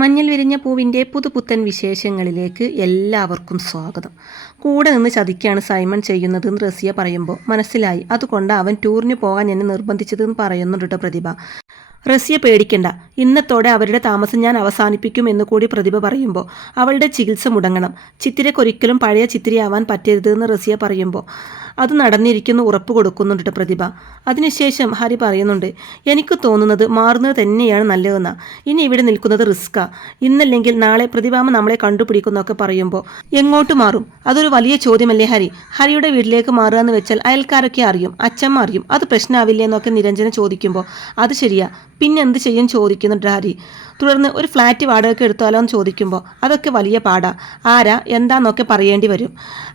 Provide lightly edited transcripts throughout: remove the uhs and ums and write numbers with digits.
മഞ്ഞൾ വിരിഞ്ഞ പൂവിൻ്റെ പുതുപുത്തൻ വിശേഷങ്ങളിലേക്ക് എല്ലാവർക്കും സ്വാഗതം. കൂടെ നിന്ന് ചതിക്കാണ് സൈമൺ ചെയ്യുന്നതെന്ന് റസിയ പറയുമ്പോൾ മനസ്സിലായി. അതുകൊണ്ട് അവൻ ടൂറിന് പോകാൻ എന്നെ നിർബന്ധിച്ചതെന്ന് പറയുന്നുണ്ട് കേട്ടോ പ്രതിഭ. റസിയ പേടിക്കണ്ട, ഇന്നത്തോടെ അവരുടെ താമസം ഞാൻ അവസാനിപ്പിക്കും എന്ന് കൂടി പ്രതിഭ പറയുമ്പോൾ അവളുടെ ചികിത്സ മുടങ്ങണം. ചിത്തിരക്കൊരിക്കലും പഴയ ചിത്തിരയാവാൻ പറ്റരുതെന്ന് റസിയ പറയുമ്പോൾ അത് നടന്നിരിക്കുന്നു ഉറപ്പ് കൊടുക്കുന്നുണ്ട് പ്രതിഭ. അതിനുശേഷം ഹരി പറയുന്നുണ്ട്, എനിക്ക് തോന്നുന്നത് മാറുന്നത് തന്നെയാണ് നല്ലതെന്നാ. ഇനി ഇവിടെ നിൽക്കുന്നത് റിസ്ക്കാ. ഇന്നല്ലെങ്കിൽ നാളെ പ്രതിഭാമ നമ്മളെ കണ്ടുപിടിക്കുന്നൊക്കെ പറയുമ്പോൾ എങ്ങോട്ട് മാറും? അതൊരു വലിയ ചോദ്യമല്ലേ ഹരി. ഹരിയുടെ വീട്ടിലേക്ക് മാറുക എന്ന് വെച്ചാൽ അയൽക്കാരൊക്കെ അറിയും, അച്ഛമ്മ അറിയും, അത് പ്രശ്നമാവില്ലേ എന്നൊക്കെ നിരഞ്ജന ചോദിക്കുമ്പോൾ അത് ശരിയാ, പിന്നെ എന്ത് ചെയ്യും ചോദിക്കുന്നുണ്ട് ഹരി. തുടർന്ന് ഒരു ഫ്ലാറ്റ് വാടകയ്ക്ക് എടുത്താലോ എന്ന് ചോദിക്കുമ്പോൾ അതൊക്കെ വലിയ പാടാ, ആരാ എന്താന്നൊക്കെ പറയേണ്ടി വരും,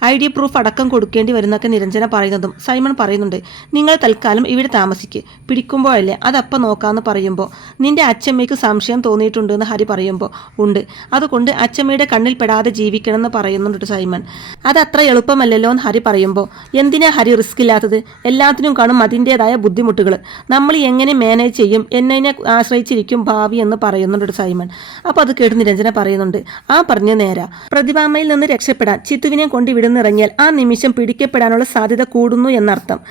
ID പ്രൂഫ് അടക്കം കൊടുക്കേണ്ടി വരുന്നൊക്കെ നിരഞ്ജന പറയുന്നതും സൈമൺ പറയുന്നുണ്ട്, നിങ്ങൾ തൽക്കാലം ഇവിടെ താമസിക്ക്, പിടിക്കുമ്പോഴല്ലേ അതപ്പം നോക്കാമെന്ന് പറയുമ്പോൾ നിന്റെ അച്ഛമ്മയ്ക്ക് സംശയം തോന്നിയിട്ടുണ്ടെന്ന് ഹരി പറയുമ്പോൾ ഉണ്ട്, അതുകൊണ്ട് അച്ഛമ്മയുടെ കണ്ണിൽ പെടാതെ ജീവിക്കണം എന്ന് പറയുന്നുണ്ട് സൈമൺ. അതത്ര എളുപ്പമല്ലല്ലോ എന്ന് ഹരി പറയുമ്പോൾ എന്തിനാ ഹരി റിസ്ക് ഇല്ലാത്തത്? എല്ലാത്തിനും കാണും അതിൻ്റെതായ ബുദ്ധിമുട്ടുകൾ, നമ്മൾ എങ്ങനെ മാനേജ് ചെയ്യും എന്നതിനെ ആശ്രയിച്ചിരിക്കും ഭാവി എന്ന് പറയുന്നുണ്ട് സൈമൺ. അപ്പോൾ അത് കേട്ട് നിരഞ്ജന പറയുന്നുണ്ട്, ആ പറഞ്ഞ നേരാ, പ്രതിഭാമയിൽ നിന്ന് രക്ഷപ്പെടാൻ ചിത്തുവിനെ കൊണ്ട് വിടുന്നിറങ്ങിയാൽ ആ നിമിഷം പിടിക്കപ്പെടാനുള്ള സാധ്യത കൂടുന്നു എന്നർത്ഥം.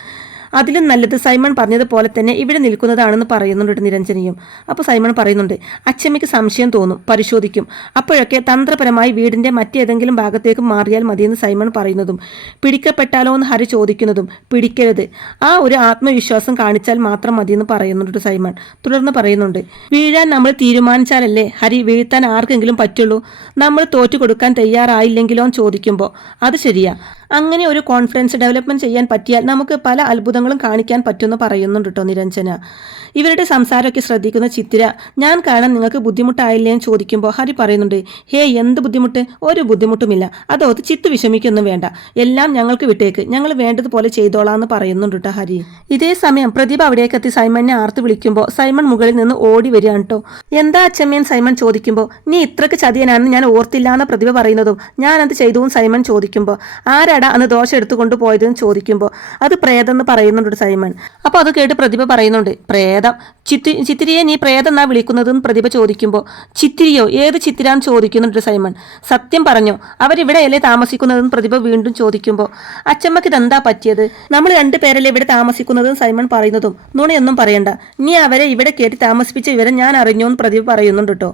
അതിലും നല്ലത് സൈമൺ പറഞ്ഞതുപോലെ തന്നെ ഇവിടെ നിൽക്കുന്നതാണെന്ന് പറയുന്നുണ്ട് നിരഞ്ജനയും. അപ്പോൾ സൈമൺ പറയുന്നുണ്ട്, അച്ഛമ്മയ്ക്ക് സംശയം തോന്നും, പരിശോധിക്കും, അപ്പോഴൊക്കെ തന്ത്രപരമായി വീടിൻ്റെ മറ്റേതെങ്കിലും ഭാഗത്തേക്ക് മാറിയാൽ മതിയെന്ന് സൈമൺ പറയുന്നതും പിടിക്കപ്പെട്ടാലോ എന്ന് ഹരി ചോദിക്കുന്നതും പിടിക്കരുത്, ആ ഒരു ആത്മവിശ്വാസം കാണിച്ചാൽ മാത്രം മതിയെന്ന് പറയുന്നുണ്ട് സൈമൺ. തുടർന്ന് പറയുന്നുണ്ട്, വീഴാൻ നമ്മൾ തീരുമാനിച്ചാലല്ലേ ഹരി വീഴ്ത്താൻ ആർക്കെങ്കിലും പറ്റുള്ളൂ, നമ്മൾ തോറ്റു കൊടുക്കാൻ തയ്യാറായില്ലെങ്കിലോ എന്ന് ചോദിക്കുമ്പോൾ അത് ശരിയാ, അങ്ങനെ ഒരു കോൺഫിഡൻസ് ഡെവലപ്മെന്റ് ചെയ്യാൻ പറ്റിയാൽ നമുക്ക് പല അത്ഭുതങ്ങളും കാണിക്കാൻ പറ്റുമെന്ന് പറയുന്നുണ്ട് കേട്ടോ നിരഞ്ജന. ഇവരുടെ സംസാരമൊക്കെ ശ്രദ്ധിക്കുന്ന ചിത്തിര, ഞാൻ കാണാൻ നിങ്ങൾക്ക് ബുദ്ധിമുട്ടായില്ലേ എന്ന് ചോദിക്കുമ്പോൾ ഹരി പറയുന്നുണ്ട്, ഹേ എന്ത് ബുദ്ധിമുട്ട്? ഒരു ബുദ്ധിമുട്ടുമില്ല, അതോത്ത് ചിത്ത് വിഷമിക്കൊന്നും വേണ്ട, എല്ലാം ഞങ്ങൾക്ക് വിട്ടേക്ക്, ഞങ്ങൾ വേണ്ടതുപോലെ ചെയ്തോളാം എന്ന് പറയുന്നുണ്ട് കേട്ടോ ഹരി. ഇതേ സമയം പ്രതിഭ അവിടേക്ക് എത്തി സൈമണിനെ ആർത്ത് വിളിക്കുമ്പോൾ സൈമൺ മുകളിൽ നിന്ന് ഓടി വരികയാണ് കേട്ടോ. എന്താ അച്ഛമ്മേൻ സൈമൺ ചോദിക്കുമ്പോൾ നീ ഇത്രക്ക് ചതിയനാണെന്ന് ഞാൻ ഓർത്തില്ല എന്ന് പ്രതിഭ പറയുന്നതും ഞാനത് ചെയ്തുവും സൈമൺ ചോദിക്കുമ്പോൾ ആരാടാ അന്ന് ദോശ എടുത്തുകൊണ്ട് പോയതെന്ന് ചോദിക്കുമ്പോൾ അത് പ്രേതെന്ന് പറയുന്നുണ്ട് സൈമൺ. അപ്പോൾ അത് കേട്ട് പ്രതിഭ പറയുന്നുണ്ട്, പ്രേതം? ചിത്തിരിയെ നീ പ്രേതം എന്നാ വിളിക്കുന്നതെന്ന് പ്രതിഭ ചോദിക്കുമ്പോൾ ചിത്തിരിയോ, ഏത് ചിത്തിരാന്ന് ചോദിക്കുന്നുണ്ട് സൈമൺ. സത്യം പറഞ്ഞോ, അവരിവിടെയല്ലേ താമസിക്കുന്നതെന്ന് പ്രതിഭ വീണ്ടും ചോദിക്കുമ്പോൾ അച്ഛമ്മക്ക് ഇതെന്താ പറ്റിയത്, നമ്മൾ രണ്ടുപേരല്ലേ ഇവിടെ താമസിക്കുന്നതെന്ന് സൈമൺ പറയുന്നതും നുണയൊന്നും പറയണ്ട, നീ അവരെ ഇവിടെ കയറ്റി താമസിപ്പിച്ച വിവരം ഞാൻ അറിഞ്ഞോന്ന് പ്രതിഭ പറയുന്നുണ്ട് കേട്ടോ.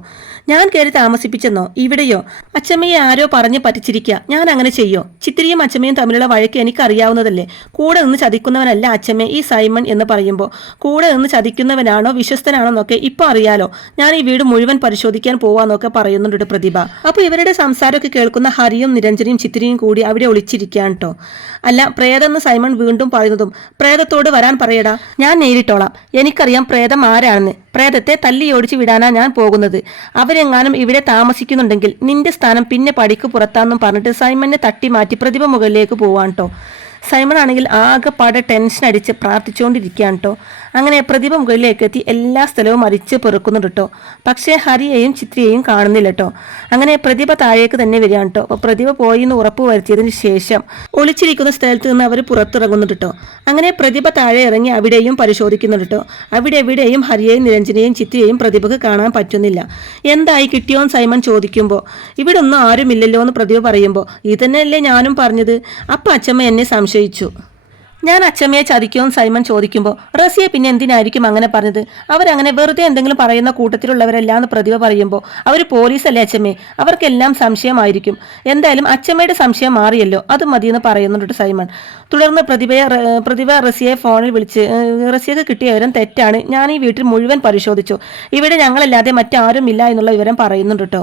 ഞാൻ കയറി താമസിപ്പിച്ചെന്നോ? ഇവിടെയോ? അച്ഛമ്മയെ ആരോ പറഞ്ഞ് പറ്റിച്ചിരിക്കുക, ഞാൻ അങ്ങനെ ചെയ്യോ? ചിത്തിരിയും അച്ഛമ്മയും തമ്മിലുള്ള വഴക്ക് എനിക്കറിയാവുന്നതല്ലേ, കൂടെ നിന്ന് ചതിക്കുന്നവനല്ല അച്ഛമ്മ ഈ സൈമൺ എന്ന് പറയുമ്പോൾ കൂടെ നിന്ന് ചതിക്കുന്നവനാണോ വിശ്വസ്തനാണോ എന്നൊക്കെ ഇപ്പൊ അറിയാലോ, ഞാൻ ഈ വീട് മുഴുവൻ പരിശോധിക്കാൻ പോവാന്നൊക്കെ പറയുന്നുണ്ട് പ്രതിഭ. അപ്പൊ ഇവരുടെ സംസാരമൊക്കെ കേൾക്കുന്ന ഹരിയും നിരഞ്ജനയും ചിത്തിരിയും കൂടി അവിടെ ഒളിച്ചിരിക്കുകയാണ് കേട്ടോ. അല്ല പ്രേതെന്ന് സൈമൺ വീണ്ടും പറയുന്നതും പ്രേതത്തോട് വരാൻ പറയടാ, ഞാൻ നേരിട്ടോളാം, എനിക്കറിയാം പ്രേതം ആരാണെന്ന്, പ്രേതത്തെ തല്ലിയോടിച്ച് വിടാനാ ഞാൻ പോകുന്നത്, അവരെങ്ങാനും ഇവിടെ താമസിക്കുന്നുണ്ടെങ്കിൽ നിന്റെ സ്ഥാനം പിന്നെ പടിക്ക് പുറത്താന്നും പറഞ്ഞിട്ട് സൈമണിനെ തട്ടി മാറ്റി പ്രതിഭ മുകളിലേക്ക് പോവാൻ കേട്ടോ. സൈമൺ ആണെങ്കിൽ ആകെപ്പാടെ ടെൻഷൻ അടിച്ച് പ്രാർത്ഥിച്ചുകൊണ്ടിരിക്കുകയാണ് കേട്ടോ. അങ്ങനെ പ്രതിഭ മുകളിലേക്ക് എത്തി എല്ലാ സ്ഥലവും അരിച്ച് പെറുക്കുന്നുണ്ട് കേട്ടോ. പക്ഷേ ഹരിയെയും ചിത്രയെയും കാണുന്നില്ല കേട്ടോ. അങ്ങനെ പ്രതിഭ താഴേക്ക് തന്നെ വരികയാണ് കേട്ടോ. അപ്പോൾ പ്രതിഭ പോയി എന്ന് ഉറപ്പ് വരുത്തിയതിന് ശേഷം ഒളിച്ചിരിക്കുന്ന സ്ഥലത്ത് നിന്ന് അവർ പുറത്തിറങ്ങുന്നുണ്ട് കേട്ടോ. അങ്ങനെ പ്രതിഭ താഴെ ഇറങ്ങി അവിടെയും പരിശോധിക്കുന്നുണ്ട് കേട്ടോ. അവിടെ എവിടെയും ഹരിയെയും നിരഞ്ജനെയും ചിത്രയെയും പ്രതിഭക്ക് കാണാൻ പറ്റുന്നില്ല. എന്തായി കിട്ടിയോന്ന് സൈമൺ ചോദിക്കുമ്പോൾ ഇവിടെ ഒന്നും ആരുമില്ലല്ലോ എന്ന് പ്രതിഭ പറയുമ്പോൾ ഇതന്നെയല്ലേ ഞാനും പറഞ്ഞത്. അപ്പം അച്ഛമ്മ എന്നെ സംശയിച്ചു, ഞാൻ അച്ഛമ്മയെ ചതിക്കുമെന്ന് സൈമൺ ചോദിക്കുമ്പോൾ റസിയെ പിന്നെ എന്തിനായിരിക്കും അങ്ങനെ പറഞ്ഞത്, അവരങ്ങനെ വെറുതെ എന്തെങ്കിലും പറയുന്ന കൂട്ടത്തിലുള്ളവരല്ല എന്ന് പ്രതിഭ പറയുമ്പോൾ അവർ പോലീസല്ലേ അച്ഛമ്മേ, അവർക്കെല്ലാം സംശയമായിരിക്കും, എന്തായാലും അച്ഛമ്മയുടെ സംശയം മാറിയല്ലോ, അത് മതിയെന്ന് പറയുന്നുണ്ട് സൈമൺ. തുടർന്ന് പ്രതിഭ റസിയെ ഫോണിൽ വിളിച്ച് റസിയക്ക് കിട്ടിയ വിവരം തെറ്റാണ്, ഞാൻ ഈ വീട്ടിൽ മുഴുവൻ പരിശോധിച്ചു, ഇവിടെ ഞങ്ങളല്ലാതെ മറ്റാരും ഇല്ല എന്നുള്ള വിവരം പറയുന്നുണ്ട് കേട്ടോ.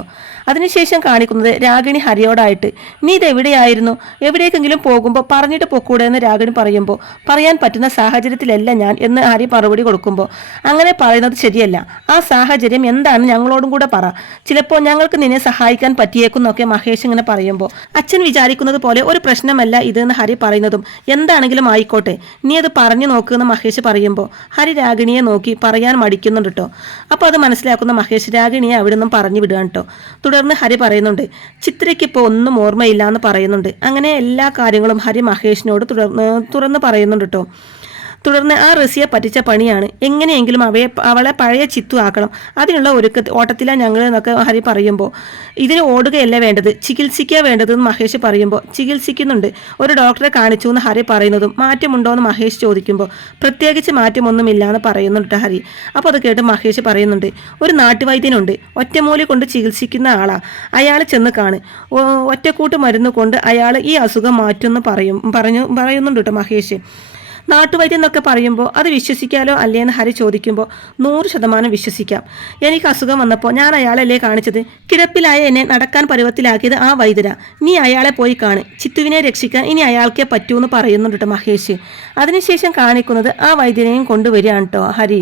അതിനുശേഷം കാണിക്കുന്നത് രാഗിണി ഹരിയോടായിട്ട്, നീ ഇതെവിടെയായിരുന്നു, എവിടേക്കെങ്കിലും പോകുമ്പോൾ പറഞ്ഞിട്ട് പൊക്കൂടെ എന്ന് രാഗിണി പറയുമ്പോൾ പറയാൻ പറ്റുന്ന സാഹചര്യത്തിലല്ല ഞാൻ എന്ന് ഹരി മറുപടി കൊടുക്കുമ്പോൾ അങ്ങനെ പറയുന്നത് ശരിയല്ല, ആ സാഹചര്യം എന്താണ് ഞങ്ങളോടും കൂടെ പറ, ചിലപ്പോൾ ഞങ്ങൾക്ക് നിന്നെ സഹായിക്കാൻ പറ്റിയേക്കുന്നൊക്കെ മഹേഷ് ഇങ്ങനെ പറയുമ്പോൾ അച്ഛൻ വിചാരിക്കുന്നത് പോലെ ഒരു പ്രശ്നമല്ല ഇതെന്ന് ഹരി പറയുന്നതും എന്താണെങ്കിലും ആയിക്കോട്ടെ നീ അത് പറഞ്ഞു നോക്കുമെന്ന് മഹേഷ് പറയുമ്പോൾ ഹരി രാഗിണിയെ നോക്കി പറയാൻ മടിക്കുന്നുണ്ട് കേട്ടോ. അപ്പോൾ അത് മനസ്സിലാക്കുന്ന മഹേഷ് രാഗിണിയെ അവിടെ നിന്നും പറഞ്ഞു വിടുകയാണ് കേട്ടോ. തുടർന്ന് ഹരി പറയുന്നുണ്ട്, ചിത്രയ്ക്ക് ഇപ്പോൾ ഒന്നും ഓർമ്മയില്ല എന്ന് പറയുന്നുണ്ട്. അങ്ങനെ എല്ലാ കാര്യങ്ങളും ഹരി മഹേഷിനോട് തുറന്ന് പറയുന്നുണ്ട് കേട്ടോ. തുടർന്ന് ആ റസിയെ പറ്റിച്ച പണിയാണ്, എങ്ങനെയെങ്കിലും അവളെ പഴയ ചിത്തു ആക്കണം, അതിനുള്ള ഓട്ടത്തിലാണ് ഞങ്ങൾ എന്നൊക്കെ ഹരി പറയുമ്പോൾ ഇതിന് ഓടുകയല്ല വേണ്ടത്, ചികിത്സിക്കുക വേണ്ടതെന്ന് മഹേഷ് പറയുമ്പോൾ ചികിത്സിക്കുന്നുണ്ട്, ഒരു ഡോക്ടറെ കാണിച്ചു എന്ന് ഹരി പറയുന്നതും മാറ്റമുണ്ടോ എന്ന് മഹേഷ് ചോദിക്കുമ്പോൾ പ്രത്യേകിച്ച് മാറ്റമൊന്നുമില്ല എന്ന് പറയുന്നുണ്ട് ഹരി. അപ്പോൾ അത് കേട്ട് മഹേഷ് പറയുന്നുണ്ട്, ഒരു നാട്ടുവൈദ്യനുണ്ട്, ഒറ്റമൂലി കൊണ്ട് ചികിത്സിക്കുന്ന ആളാ, അയാൾ ചെന്ന് കാണ്, ഒറ്റക്കൂട്ട് മരുന്ന് കൊണ്ട് അയാൾ ഈ അസുഖം മാറ്റുമെന്ന് പറയുന്നുണ്ട് കേട്ടോ മഹേഷ്. നാട്ടുവൈദ്യം എന്നൊക്കെ പറയുമ്പോൾ അത് വിശ്വസിക്കാലോ അല്ലേന്ന് ഹരി ചോദിക്കുമ്പോൾ 100% വിശ്വസിക്കാം. എനിക്ക് അസുഖം വന്നപ്പോൾ ഞാൻ അയാളല്ലേ കാണിച്ചത്, കിടപ്പിലായ എന്നെ നടക്കാൻ പരുവത്തിലാക്കിയത് ആ വൈദ്യരാ, നീ അയാളെ പോയി കാണ്, ചിത്തുവിനെ രക്ഷിക്കാൻ ഇനി അയാൾക്കേ പറ്റൂ എന്ന് പറയുന്നുണ്ട് കേട്ടോ മഹേഷ്. അതിനുശേഷം കാണിക്കുന്നത് ആ വൈദ്യനെയും കൊണ്ടുവരികയാണ് കേട്ടോ ഹരി.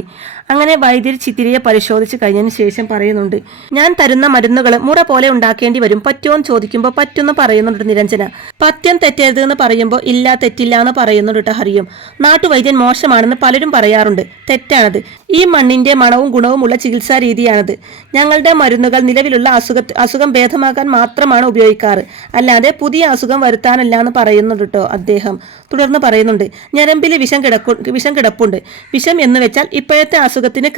അങ്ങനെ വൈദ്യർ ചിത്തിരയെ പരിശോധിച്ച് കഴിഞ്ഞതിന് ശേഷം പറയുന്നുണ്ട്, ഞാൻ തരുന്ന മരുന്നുകൾ മുറ പോലെ ഉണ്ടാക്കേണ്ടി വരും, പറ്റുമോ എന്ന് ചോദിക്കുമ്പോൾ പറ്റുമെന്ന് പറയുന്നുണ്ട് നിരഞ്ജന. പഥ്യം തെറ്റരുത് എന്ന് പറയുമ്പോൾ ഇല്ല തെറ്റില്ല എന്ന് പറയുന്നുണ്ട് കേട്ടോ ഹരിയും. നാട്ടുവൈദ്യൻ മോശമാണെന്ന് പലരും പറയാറുണ്ട്, തെറ്റാണത്. ഈ മണ്ണിന്റെ മണവും ഗുണവുമുള്ള ചികിത്സാ രീതിയാണത്. ഞങ്ങളുടെ മരുന്നുകൾ നിലവിലുള്ള അസുഖം ഭേദമാക്കാൻ മാത്രമാണ് ഉപയോഗിക്കാറ്, അല്ലാതെ പുതിയ അസുഖം വരുത്താനല്ല എന്ന് പറയുന്നുണ്ട് കേട്ടോ അദ്ദേഹം. തുടർന്ന് പറയുന്നുണ്ട്, ഞരമ്പിൽ വിഷം കിടപ്പുണ്ട്. വിഷം എന്ന് വെച്ചാൽ ഇപ്പോഴത്തെ അസുഖത്തിന്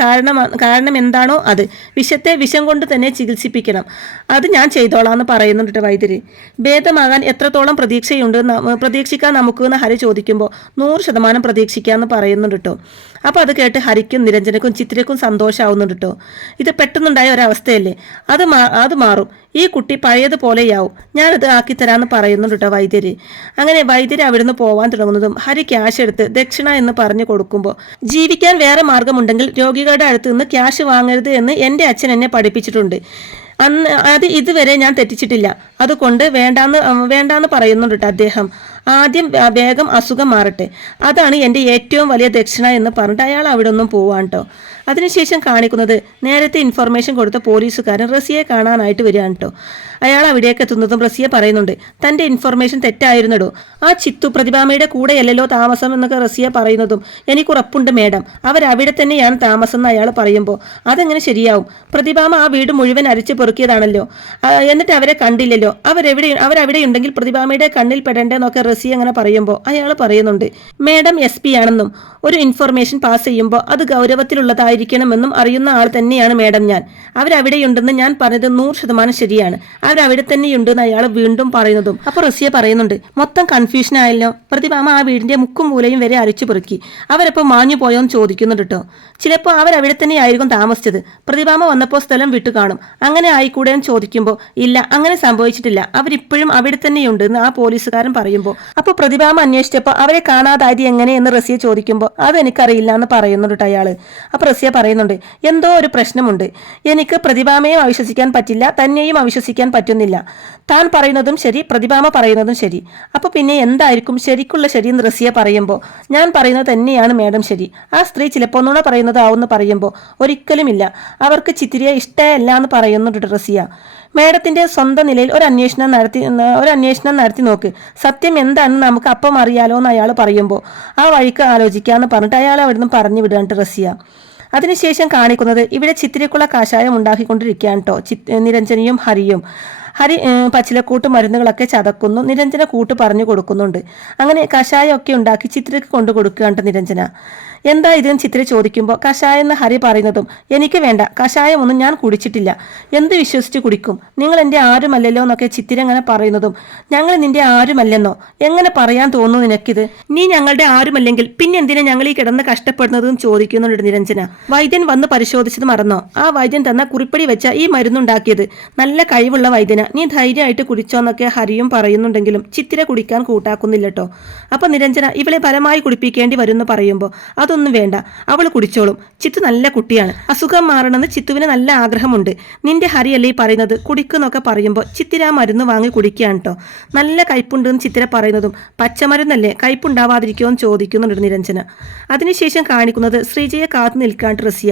കാരണം എന്താണോ അത്, വിഷത്തെ വിഷം കൊണ്ട് തന്നെ ചികിത്സിപ്പിക്കണം, അത് ഞാൻ ചെയ്തോളാം എന്ന് പറയുന്നുണ്ട് വൈദ്യര്. ഭേദമാകാൻ എത്രത്തോളം പ്രതീക്ഷിക്കാൻ നമുക്ക് എന്ന് ഹരി ചോദിക്കുമ്പോൾ 100% പ്രതീക്ഷിക്കാമെന്ന് പറയുന്നുണ്ട് കേട്ടോ. അപ്പോൾ അത് കേട്ട് ഹരിക്കും നിരഞ്ജനക്കും ചിത്രയ്ക്കും സന്തോഷമാവുന്നുണ്ട് കേട്ടോ. ഇത് പെട്ടെന്നുണ്ടായ ഒരവസ്ഥയല്ലേ, അത് മാറും, ഈ കുട്ടി പഴയതുപോലെയാവും, ഞാനത് ആക്കിത്തരാമെന്ന് പറയുന്നുണ്ട് കേട്ടോ വൈദ്യര്. അങ്ങനെ വൈദ്യര് അവിടുന്ന് പോവാൻ തുടങ്ങുന്നതും ഹരി ക്യാഷ് എടുത്ത് ദക്ഷിണ എന്ന് പറഞ്ഞു കൊടുക്കുമ്പോൾ, ജീവിക്കാൻ വേറെ മാർഗമുണ്ടെങ്കിൽ രോഗികളുടെ അടുത്ത് നിന്ന് ക്യാഷ് വാങ്ങരുത് എന്ന് എൻ്റെ അച്ഛൻ എന്നെ പഠിപ്പിച്ചിട്ടുണ്ട്, അത് ഇതുവരെ ഞാൻ തെറ്റിച്ചിട്ടില്ല, അതുകൊണ്ട് വേണ്ടാന്ന് പറയുന്നുണ്ട് കേട്ടോ അദ്ദേഹം. ആദ്യം വേഗം അസുഖം മാറട്ടെ, അതാണ് എൻ്റെ ഏറ്റവും വലിയ ദക്ഷിണ എന്ന് പറഞ്ഞിട്ട് അയാൾ അവിടെ ഒന്നും പോവാൻ കേട്ടോ. അതിനുശേഷം കാണിക്കുന്നത് നേരത്തെ ഇൻഫർമേഷൻ കൊടുത്ത പോലീസുകാരൻ റസിയെ കാണാനായിട്ട് വരികയാണ് കേട്ടോ. അയാൾ അവിടേക്ക് എത്തുന്നതും റസിയെ പറയുന്നുണ്ട്, തൻ്റെ ഇൻഫർമേഷൻ തെറ്റായിരുന്നടോ, ആ ചിത്തു പ്രതിഭാമയുടെ കൂടെയല്ലല്ലോ താമസം എന്നൊക്കെ റസിയെ പറയുന്നതും എനിക്കുറപ്പുണ്ട് മേഡം, അവരവിടെ തന്നെയാണ് താമസം എന്ന് അയാൾ പറയുമ്പോൾ അതെങ്ങനെ ശരിയാവും, പ്രതിഭാമ ആ വീട് മുഴുവൻ അരിച്ചു പെറുക്കിയതാണല്ലോ, എന്നിട്ട് അവരെ കണ്ടില്ലല്ലോ, അവരവിടെ ഉണ്ടെങ്കിൽ പ്രതിഭാമയുടെ കണ്ണിൽ പെടേണ്ടെന്നൊക്കെ റസി അങ്ങനെ പറയുമ്പോൾ അയാൾ പറയുന്നുണ്ട്, മേഡം SP ആണെന്നും ഒരു ഇൻഫർമേഷൻ പാസ് ചെയ്യുമ്പോൾ അത് ഗൗരവത്തിലുള്ളതായിരിക്കണമെന്നും അറിയുന്ന ആൾ തന്നെയാണ് മേഡം ഞാൻ, അവരവിടെയുണ്ടെന്ന് ഞാൻ പറഞ്ഞത് 100% ശരിയാണ്, അവരവിടെ തന്നെയുണ്ടെന്ന് അയാൾ വീണ്ടും പറയുന്നതും. അപ്പോൾ റസിയ പറയുന്നുണ്ട്, മൊത്തം കൺഫ്യൂഷൻ ആയല്ലോ, പ്രതിഭാമ ആ വീടിന്റെ മുക്കും മൂലയും വരെ അരിച്ചു പെറുക്കി, അവരപ്പോൾ മാഞ്ഞു പോയോന്ന് ചോദിക്കുന്നുണ്ട് കേട്ടോ. ചിലപ്പോൾ അവരവിടെ തന്നെയായിരിക്കും താമസിച്ചത്, പ്രതിഭാമ വന്നപ്പോൾ സ്ഥലം വിട്ടു കാണും, അങ്ങനെ ആയിക്കൂടെ എന്ന് ചോദിക്കുമ്പോൾ ഇല്ല അങ്ങനെ സംഭവിച്ചിട്ടില്ല, അവരിപ്പോഴും അവിടെ തന്നെയുണ്ട് എന്ന് ആ പോലീസുകാരൻ പറയുമ്പോൾ, അപ്പോൾ പ്രതിഭാമ അന്വേഷിച്ചപ്പോൾ അവരെ കാണാതായത് എങ്ങനെയെന്ന് റസിയ ചോദിക്കുമ്പോൾ അതെനിക്കറിയില്ല എന്ന് പറയുന്നുണ്ട് അയാള്. അപ്പോൾ റസിയ പറയുന്നുണ്ട്, എന്തോ ഒരു പ്രശ്നമുണ്ട്, എനിക്ക് പ്രതിഭാമയും അവിശ്വസിക്കാൻ പറ്റില്ല, തന്നെയും അവിശ്വസിക്കാൻ പറ്റുന്നില്ല, താൻ പറയുന്നതും ശരി പ്രതിഭാമ പറയുന്നതും ശരി, അപ്പോൾ പിന്നെ എന്തായിരിക്കും ശരിക്കുള്ള ശരിയെന്ന് റസിയ പറയുമ്പോൾ ഞാൻ പറയുന്നത് തന്നെയാണ് മേഡം ശരി, ആ സ്ത്രീ ചിലപ്പോൾ നുണ പറയുന്നതാവുമെന്ന് പറയുമ്പോൾ ഒരിക്കലുമില്ല, അവർക്ക് ചിത്തിരിയെ ഇഷ്ടമല്ല എന്ന് പറയുന്നുണ്ട് റസിയ. മേഡത്തിന്റെ സ്വന്തം നിലയിൽ ഒരു അന്വേഷണം നടത്തി നോക്ക്, സത്യം എന്താണെന്ന് നമുക്ക് അപ്പം അറിയാലോ എന്ന് അയാൾ പറയുമ്പോൾ ആ വഴിക്ക് ആലോചിക്കാമെന്ന് പറഞ്ഞിട്ട് അയാൾ അവിടുന്ന് പറഞ്ഞു വിടാണ്ട് റസിയ. അതിനുശേഷം കാണിക്കുന്നത് ഇവിടെ ചിത്തിരക്കുള്ള കഷായം ഉണ്ടാക്കിക്കൊണ്ടിരിക്കുകയാണ് കേട്ടോ നിരഞ്ജനയും ഹരിയും. ഹരി പച്ചിലക്കൂട്ട് മരുന്നുകളൊക്കെ ചതക്കുന്നു, നിരഞ്ജന കൂട്ട് പറഞ്ഞു കൊടുക്കുന്നുണ്ട്. അങ്ങനെ കഷായമൊക്കെ ഉണ്ടാക്കി ചിത്രയ്ക്ക് കൊണ്ടു കൊടുക്കുകയാണ് നിരഞ്ജന. എന്താ ഇതെന്ന് ചിത്ര ചോദിക്കുമ്പോൾ കഷായം എന്ന് ഹരി പറയുന്നതും എനിക്ക് വേണ്ട, കഷായമൊന്നും ഞാൻ കുടിച്ചിട്ടില്ല, എന്ത് വിശ്വസിച്ച് കുടിക്കും, നിങ്ങൾ എൻ്റെ ആരുമല്ലല്ലോ എന്നൊക്കെ ചിത്തിര അങ്ങനെ പറയുന്നതും ഞങ്ങൾ നിന്റെ ആരുമല്ലെന്നോ, എങ്ങനെ പറയാൻ തോന്നുന്നു നിനക്കിത്, നീ ഞങ്ങളുടെ ആരുമല്ലെങ്കിൽ പിന്നെ എന്തിനാ ഞങ്ങൾ ഈ കിടന്ന് കഷ്ടപ്പെടുന്നതെന്ന് ചോദിക്കുന്നുണ്ട് നിരഞ്ജന. വൈദ്യൻ വന്ന് പരിശോധിച്ചത് മറന്നോ, ആ വൈദ്യൻ തന്ന കുറിപ്പടി വെച്ച ഈ മരുന്നുണ്ടാക്കിയത് നല്ല കഴിവുള്ള വൈദ്യന, നീ ധൈര്യമായിട്ട് കുടിച്ചോന്നൊക്കെ ഹരിയും പറയുന്നുണ്ടെങ്കിലും ചിത്തിര കുടിക്കാൻ കൂട്ടാക്കുന്നില്ല കേട്ടോ. അപ്പൊ നിരഞ്ജന ഇവളെ ഫലമായി കുടിപ്പിക്കേണ്ടി വരുമെന്ന് പറയുമ്പോൾ അതൊന്നും വേണ്ട, അവൾ കുടിച്ചോളും, ചിത്തു നല്ല കുട്ടിയാണ്, അസുഖം മാറണമെന്ന് ചിത്തുവിന് നല്ല ആഗ്രഹമുണ്ട്, നിന്റെ ഹരിയല്ലേ ഈ പറയുന്നത്, കുടിക്കുന്നൊക്കെ പറയുമ്പോൾ ചിത്തിര മരുന്ന് വാങ്ങി കുടിക്കുകയാണ് കേട്ടോ. നല്ല കയ്പുണ്ടെന്ന് ചിത്തിര പറയുന്നതും പച്ചമരുന്നല്ലേ കയ്പുണ്ടാവാതിരിക്കുമോ എന്ന് ചോദിക്കുന്നുണ്ട് നിരഞ്ജന. അതിനുശേഷം കാണിക്കുന്നത് ശ്രീജയെ കാത്തു നിൽക്കാണ്ട് റസിയ.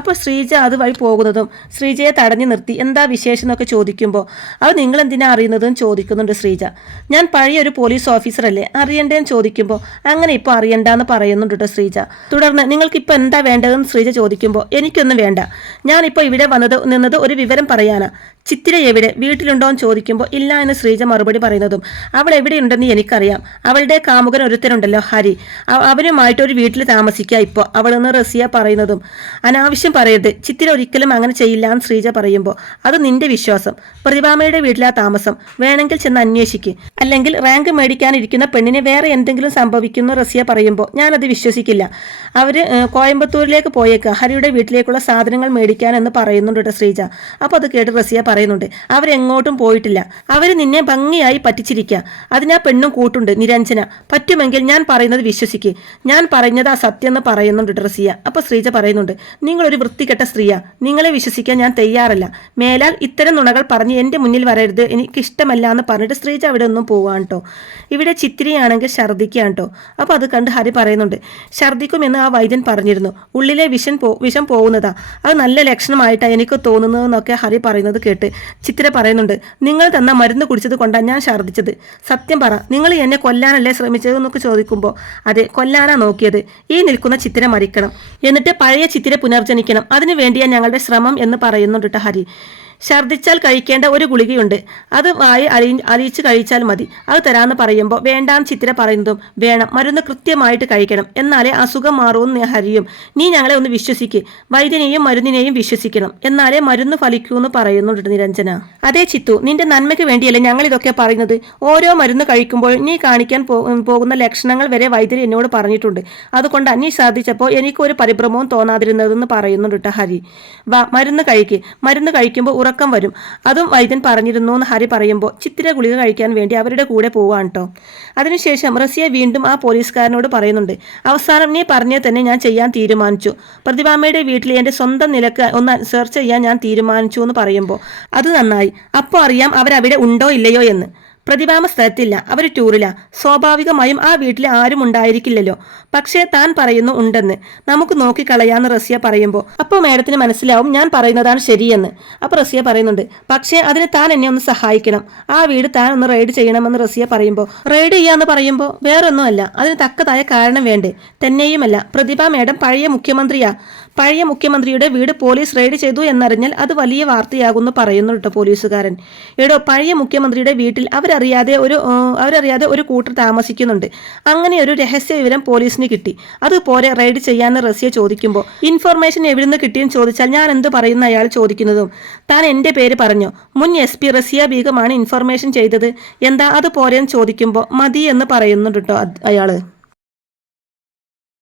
അപ്പോൾ ശ്രീജ അതുവഴി പോകുന്നതും ശ്രീജയെ തടഞ്ഞു നിർത്തി എന്താ വിശേഷം എന്നൊക്കെ ചോദിക്കുമ്പോൾ അത് നിങ്ങൾ എന്തിനാ അറിയുന്നതെന്ന് ചോദിക്കുന്നുണ്ട് ശ്രീജ. ഞാൻ പഴയ ഒരു പോലീസ് ഓഫീസറല്ലേ, അറിയണ്ടേന്ന് ചോദിക്കുമ്പോൾ അങ്ങനെ ഇപ്പോൾ അറിയണ്ടെന്ന് പറയുന്നുണ്ട് കേട്ടോ ശ്രീജ. തുടർന്ന് നിങ്ങൾക്കിപ്പോൾ എന്താ വേണ്ടതെന്ന് ശ്രീജ ചോദിക്കുമ്പോൾ എനിക്കൊന്നും വേണ്ട, ഞാനിപ്പോൾ ഇവിടെ നിന്നത് ഒരു വിവരം പറയാനാ, ചിത്തിര എവിടെ, വീട്ടിലുണ്ടോയെന്ന് ചോദിക്കുമ്പോൾ ഇല്ല എന്ന് ശ്രീജ മറുപടി പറയുന്നതും അവൾ എവിടെയുണ്ടെന്ന് എനിക്കറിയാം, അവളുടെ കാമുകൻ ഒരുത്തരുണ്ടല്ലോ ഹരി, അവനുമായിട്ട് ഒരു വീട്ടിൽ താമസിക്കുക ഇപ്പോൾ അവളെന്ന് റസിയ പറയുന്നതും അനാവശ്യം പറയരുത്, ചിത്തിര ഒരിക്കലും അങ്ങനെ ചെയ്യില്ല എന്ന് ശ്രീജ പറയുമ്പോൾ അത് നിന്റെ വിശ്വാസം, പ്രതിഭാമയുടെ വീട്ടിലാ താമസം, വേണമെങ്കിൽ ചെന്ന് അന്വേഷിക്ക്, അല്ലെങ്കിൽ റാങ്ക് മേടിക്കാനിരിക്കുന്ന പെണ്ണിന് വേറെ എന്തെങ്കിലും സംഭവിക്കുന്നു റസിയ പറയുമ്പോൾ ഞാനത് വിശ്വസിക്കില്ല, അവര് കോയമ്പത്തൂരിലേക്ക് പോയേക്കുക ഹരിയുടെ വീട്ടിലേക്കുള്ള സാധനങ്ങൾ മേടിക്കാൻ എന്ന് പറയുന്നുണ്ട് ശ്രീജ. അപ്പോൾ അത് കേട്ട് റസിയ പറയുന്നുണ്ട് അവരെങ്ങോട്ടും പോയിട്ടില്ല, അവർ നിന്നെ ഭംഗിയായി പറ്റിച്ചിരിക്കുക, അതിനാ പെണ്ണും കൂട്ടുണ്ട് നിരഞ്ജന, പറ്റുമെങ്കിൽ ഞാൻ പറയുന്നത് വിശ്വസിക്ക്, ഞാൻ പറഞ്ഞത് ആ സത്യം എന്ന് പറയുന്നുണ്ട് റസിയ. അപ്പോൾ ശ്രീജ പറയുന്നുണ്ട് നിങ്ങളൊരു വൃത്തികെട്ട സ്ത്രീയാ, നിങ്ങളെ വിശ്വസിക്കാൻ ഞാൻ തയ്യാറല്ല, മേലാൽ ഇത്തരം നുണകൾ പറഞ്ഞ് എൻ്റെ മുന്നിൽ വരരുത്, എനിക്കിഷ്ടമല്ല എന്ന് പറഞ്ഞിട്ട് ശ്രീജ അവിടെ ഒന്നും പോവാണ് കേട്ടോ. ഇവിടെ ചിത്തിരിയാണെങ്കിൽ ഛർദ്ദിക്കുകയാണ് കേട്ടോ. അപ്പോൾ അത് കണ്ട് ഹരി പറയുന്നുണ്ട് ഛർദ്ദിക്കുമെന്ന് ആ വൈദ്യൻ പറഞ്ഞിരുന്നു, ഉള്ളിലെ വിഷം പോകുന്നതാ, അത് നല്ല ലക്ഷണമായിട്ടാണ് എനിക്ക് തോന്നുന്നതെന്നൊക്കെ ഹരി പറയുന്നത് കേട്ട് ചിത്തിര പറയുന്നുണ്ട് നിങ്ങൾ തന്ന മരുന്ന് കുടിച്ചത് കൊണ്ടാണ് ഞാൻ ഛർദ്ദിച്ചത്, സത്യം പറ നിങ്ങൾ എന്നെ കൊല്ലാനല്ലേ ശ്രമിച്ചതെന്നൊക്കെ ചോദിക്കുമ്പോൾ അതെ കൊല്ലാനാ നോക്കിയത്, ഈ നിൽക്കുന്ന ചിത്തിര മരിക്കണം, എന്നിട്ട് പഴയ ചിത്തിര പുനർജനിക്കണം, അതിനു വേണ്ടിയാണ് ഞങ്ങളുടെ ശ്രമം എന്ന് പറയുന്നുണ്ട് ഹരി. ഛർദ്ദിച്ചാൽ കഴിക്കേണ്ട ഒരു ഗുളികയുണ്ട്, അത് വായി അലിയിച്ച് കഴിച്ചാൽ മതി, അത് തരാമെന്ന് പറയുമ്പോൾ വേണ്ടാന്ന് ചിത്തിര പറയുന്നതും വേണം, മരുന്ന് കൃത്യമായിട്ട് കഴിക്കണം, എന്നാലേ അസുഖം മാറുമെന്ന് ഹരിയും. നീ ഞങ്ങളെ ഒന്ന് വിശ്വസിക്ക്, വൈദ്യനെയും മരുന്നിനെയും വിശ്വസിക്കണം, എന്നാലേ മരുന്ന് ഫലിക്കൂ എന്ന് പറയുന്നുണ്ട് നിരഞ്ജന. അതേ ചിത്തു, നിന്റെ നന്മയ്ക്ക് വേണ്ടിയല്ലേ ഞങ്ങൾ ഇതൊക്കെ പറയുന്നത്, ഓരോ മരുന്ന് കഴിക്കുമ്പോൾ നീ കാണിക്കാൻ പോകുന്ന ലക്ഷണങ്ങൾ വരെ വൈദ്യർ എന്നോട് പറഞ്ഞിട്ടുണ്ട്, അതുകൊണ്ട് നീ ഛർദ്ദിച്ചപ്പോൾ എനിക്കൊരു പരിഭ്രമവും തോന്നാതിരുന്നതെന്ന് പറയുന്നുണ്ട് ഹരി. വാ മരുന്ന് കഴിക്കുമ്പോൾ ഉറക്കം വരും, അതും വൈദ്യൻ പറഞ്ഞിരുന്നു എന്ന് ഹരി പറയുമ്പോൾ ചിത്തിര ഗുളിക കഴിക്കാൻ വേണ്ടി അവരുടെ കൂടെ പോവാണ് കേട്ടോ. അതിനുശേഷം റസിയ വീണ്ടും ആ പോലീസുകാരനോട് പറയുന്നുണ്ട് അവസാനം നീ പറഞ്ഞത് തന്നെ ഞാൻ ചെയ്യാൻ തീരുമാനിച്ചു, പ്രതിഭാമയുടെ വീട്ടിൽ എൻ്റെ സ്വന്തം നിലക്ക് ഒന്ന് സെർച്ച് ചെയ്യാൻ ഞാൻ തീരുമാനിച്ചു എന്ന് പറയുമ്പോൾ അത് നന്നായി, അപ്പോൾ അറിയാം അവരവിടെ ഉണ്ടോ ഇല്ലയോ എന്ന്. പ്രതിഭാമ സ്ഥലത്തില്ല, അവർ ടൂറില്ല, സ്വാഭാവികമായും ആ വീട്ടിൽ ആരും ഉണ്ടായിരിക്കില്ലല്ലോ, പക്ഷേ താൻ പറയുന്നു ഉണ്ടെന്ന്, നമുക്ക് നോക്കിക്കളയാന്ന് റസിയ പറയുമ്പോൾ അപ്പോൾ മേഡത്തിന് മനസ്സിലാവും ഞാൻ പറയുന്നതാണ് ശരിയെന്ന്. അപ്പോൾ റസിയ പറയുന്നുണ്ട് പക്ഷേ അതിന് താൻ എന്നെ ഒന്ന് സഹായിക്കണം, ആ വീട് താൻ ഒന്ന് റെയ്ഡ് ചെയ്യണമെന്ന് റസിയ പറയുമ്പോൾ റെയ്ഡ് ചെയ്യാന്ന് പറയുമ്പോൾ വേറൊന്നുമല്ല, അതിന് തക്കതായ കാരണം വേണ്ടേ, തന്നെയുമല്ല പ്രതിഭ മേഡം പഴയ മുഖ്യമന്ത്രിയുടെ വീട് പോലീസ് റെയ്ഡ് ചെയ്തു എന്നറിഞ്ഞാൽ അത് വലിയ വാർത്തയാകുമെന്ന് പറയുന്നു കേട്ടോ പോലീസുകാരൻ. എടോ പഴയ മുഖ്യമന്ത്രിയുടെ വീട്ടിൽ അവരറിയാതെ ഒരു കൂട്ടർ താമസിക്കുന്നുണ്ട്, അങ്ങനെ ഒരു രഹസ്യ വിവരം പോലീസിന് കിട്ടി, അതുപോലെ റെയ്ഡ് ചെയ്യാന്ന് റസിയ ചോദിക്കുമ്പോൾ ഇൻഫർമേഷൻ എവിടുന്ന് കിട്ടിയെന്ന് ചോദിച്ചാൽ ഞാൻ എന്ത് പറയുന്ന അയാൾ ചോദിക്കുന്നതും താൻ എൻ്റെ പേര് പറഞ്ഞു, മുൻ SP റസിയ ബീഗമാണ് ഇൻഫർമേഷൻ ചെയ്തത്, എന്താ അതുപോലെയെന്ന് ചോദിക്കുമ്പോൾ മതി എന്ന് പറയുന്നുണ്ട് കേട്ടോ അയാള്.